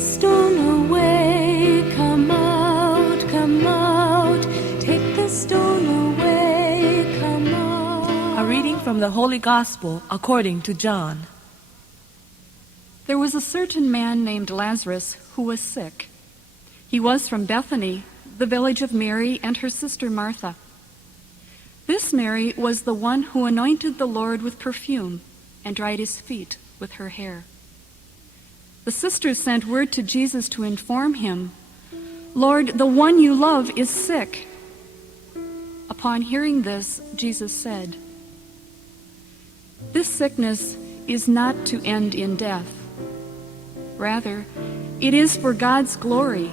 stone away, come out, come out. Take the stone away, come out. A reading from the Holy Gospel according to John. There was a certain man named Lazarus who was sick. He was from Bethany, the village of Mary and her sister Martha. This Mary was the one who anointed the Lord with perfume and dried his feet with her hair. The sisters sent word to Jesus to inform him, "Lord, the one you love is sick." Upon hearing this, Jesus said, "This sickness is not to end in death. Rather, it is for God's glory,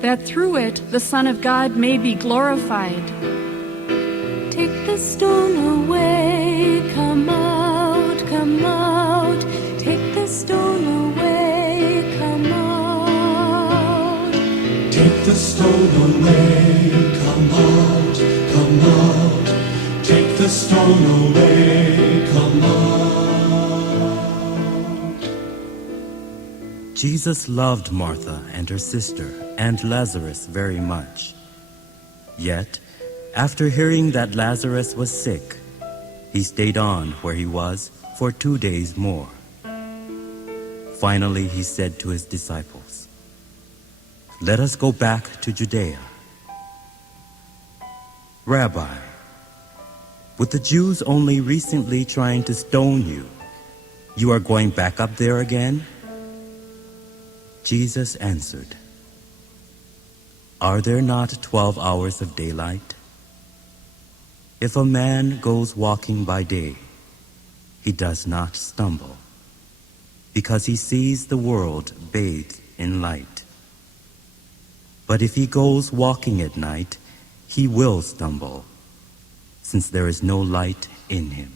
that through it the Son of God may be glorified." Take the stone away, come out, come out. Take the stone away, come out. Take the stone away, come out, come out. Take the stone away, come out. Jesus loved Martha and her sister and Lazarus very much. Yet, after hearing that Lazarus was sick, he stayed on where he was for 2 days more. Finally, he said to his disciples, "Let us go back to Judea." "Rabbi, with the Jews only recently trying to stone you, you are going back up there again?" Jesus answered, "Are there not 12 hours of daylight? If a man goes walking by day, he does not stumble, because he sees the world bathed in light. But if he goes walking at night, he will stumble, since there is no light in him."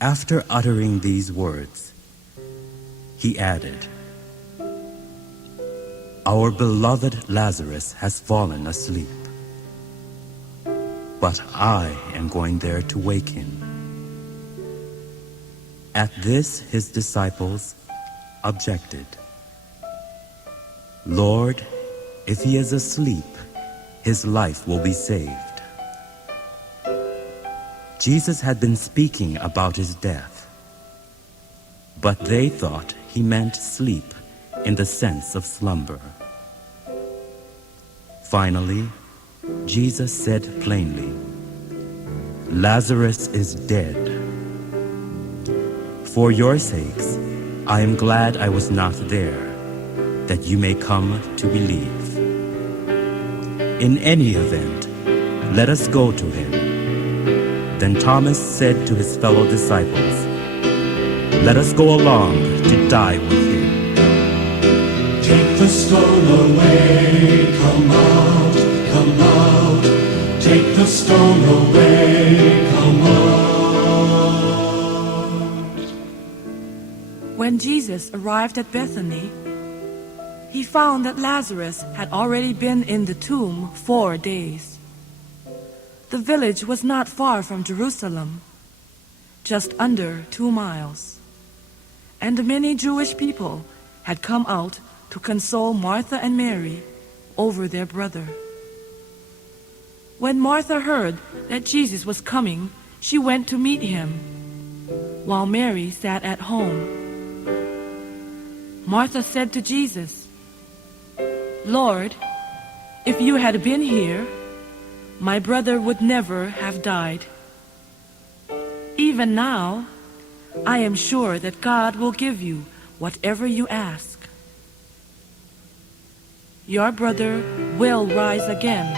After uttering these words, he added, "Our beloved Lazarus has fallen asleep, but I am going there to wake him." At this, his disciples objected. "Lord, if he is asleep, his life will be saved." Jesus had been speaking about his death, but they thought he meant sleep in the sense of slumber. Finally, Jesus said plainly, "Lazarus is dead. For your sakes, I am glad I was not there, that you may come to believe. In any event, let us go to him." Then Thomas said to his fellow disciples, "Let us go along to die with him." Take the stone away, come out, come out. Take the stone away, come out. When Jesus arrived at Bethany, he found that Lazarus had already been in the tomb 4 days. The village was not far from Jerusalem, just under 2 miles, and many Jewish people had come out to console Martha and Mary over their brother. When Martha heard that Jesus was coming, she went to meet him, while Mary sat at home. Martha said to Jesus, "Lord, if you had been here, my brother would never have died. Even now, I am sure that God will give you whatever you ask." "Your brother will rise again,"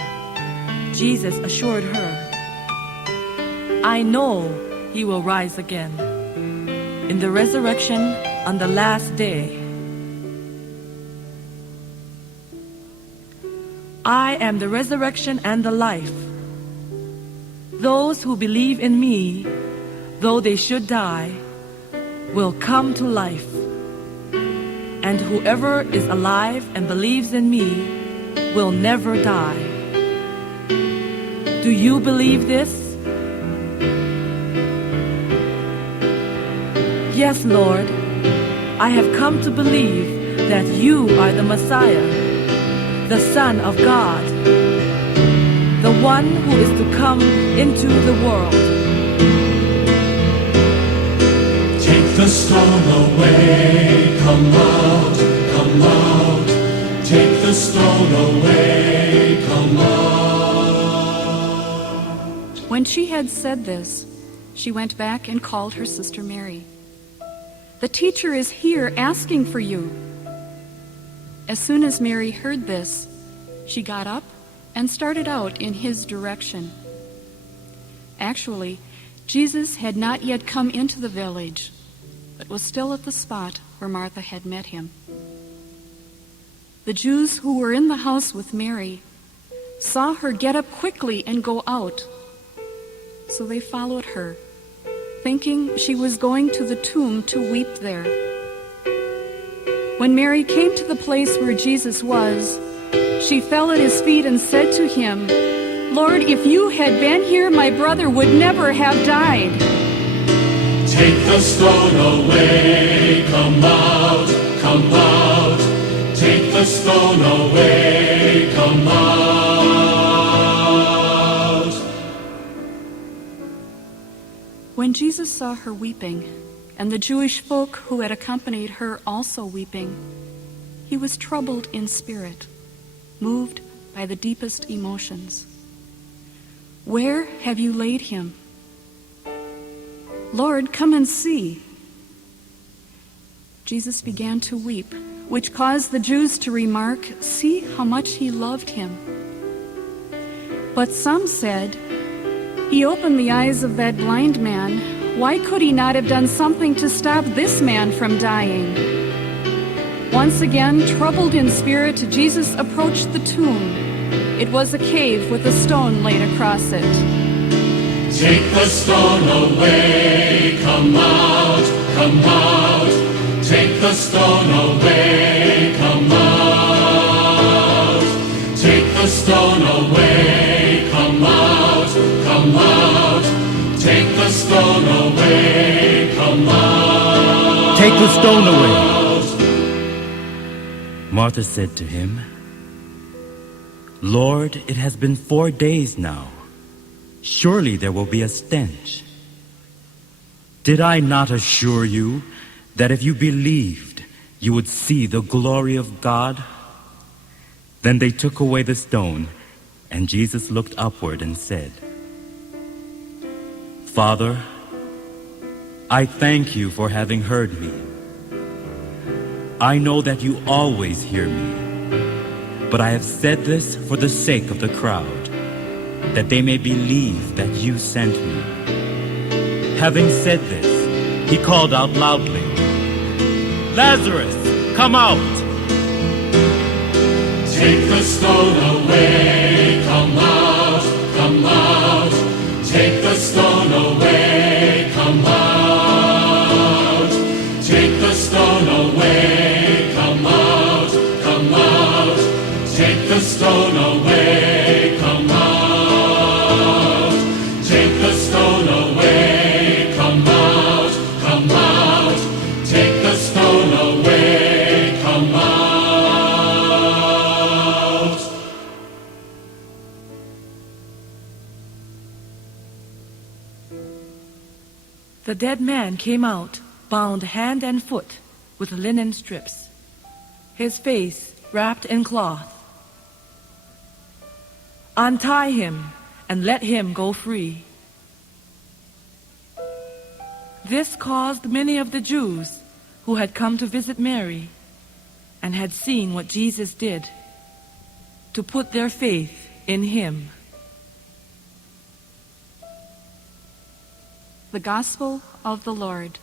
Jesus assured her. "I know he will rise again in the resurrection on the last day. I am the resurrection and the life. Those who believe in me, though they should die, will come to life. And whoever is alive and believes in me will never die. Do you believe this?" "Yes, Lord," I have come to believe that you are the Messiah, the Son of God, the one who is to come into the world. Take the stone away, come out, come out. Take the stone away, come out. When she had said this, she went back and called her sister Mary. "The teacher is here asking for you." As soon as Mary heard this, she got up and started out in his direction. Actually, Jesus had not yet come into the village, but was still at the spot where Martha had met him. The Jews who were in the house with Mary saw her get up quickly and go out, so they followed her, thinking she was going to the tomb to weep there. When Mary came to the place where Jesus was, she fell at his feet and said to him, "Lord, if you had been here, my brother would never have died." Take the stone away, come out, come out. Take the stone away, come out. When Jesus saw her weeping, and the Jewish folk who had accompanied her also weeping, he was troubled in spirit, moved by the deepest emotions. "Where have you laid him?" "Lord, come and see." Jesus began to weep, which caused the Jews to remark, "See how much he loved him." But some said, "He opened the eyes of that blind man. Why could he not have done something to stop this man from dying?" Once again, troubled in spirit, Jesus approached the tomb. It was a cave with a stone laid across it. Take the stone away, come out, come out. Take the stone away, come out. Take the stone away, come out, come out. Take the stone away, come out. Take the stone away. Martha said to him, "Lord, it has been 4 days now. Surely there will be a stench. Did I not assure you that if you believed, you would see the glory of God?" Then they took away the stone, and Jesus looked upward and said, "Father, I thank you for having heard me. I know that you always hear me, but I have said this for the sake of the crowd, that they may believe that you sent me." Having said this, he called out loudly, "Lazarus, come out!" Take the stone away, come out, come out. Take the stone away, come out. Take the stone away, come out, come out. Take the stone away, come out. Take the stone away, come out, come out. Take the stone away, come out. The dead man came out, bound hand and foot with linen strips, his face wrapped in cloth. "Untie him and let him go free." This caused many of the Jews who had come to visit Mary and had seen what Jesus did to put their faith in him. The Gospel of the Lord.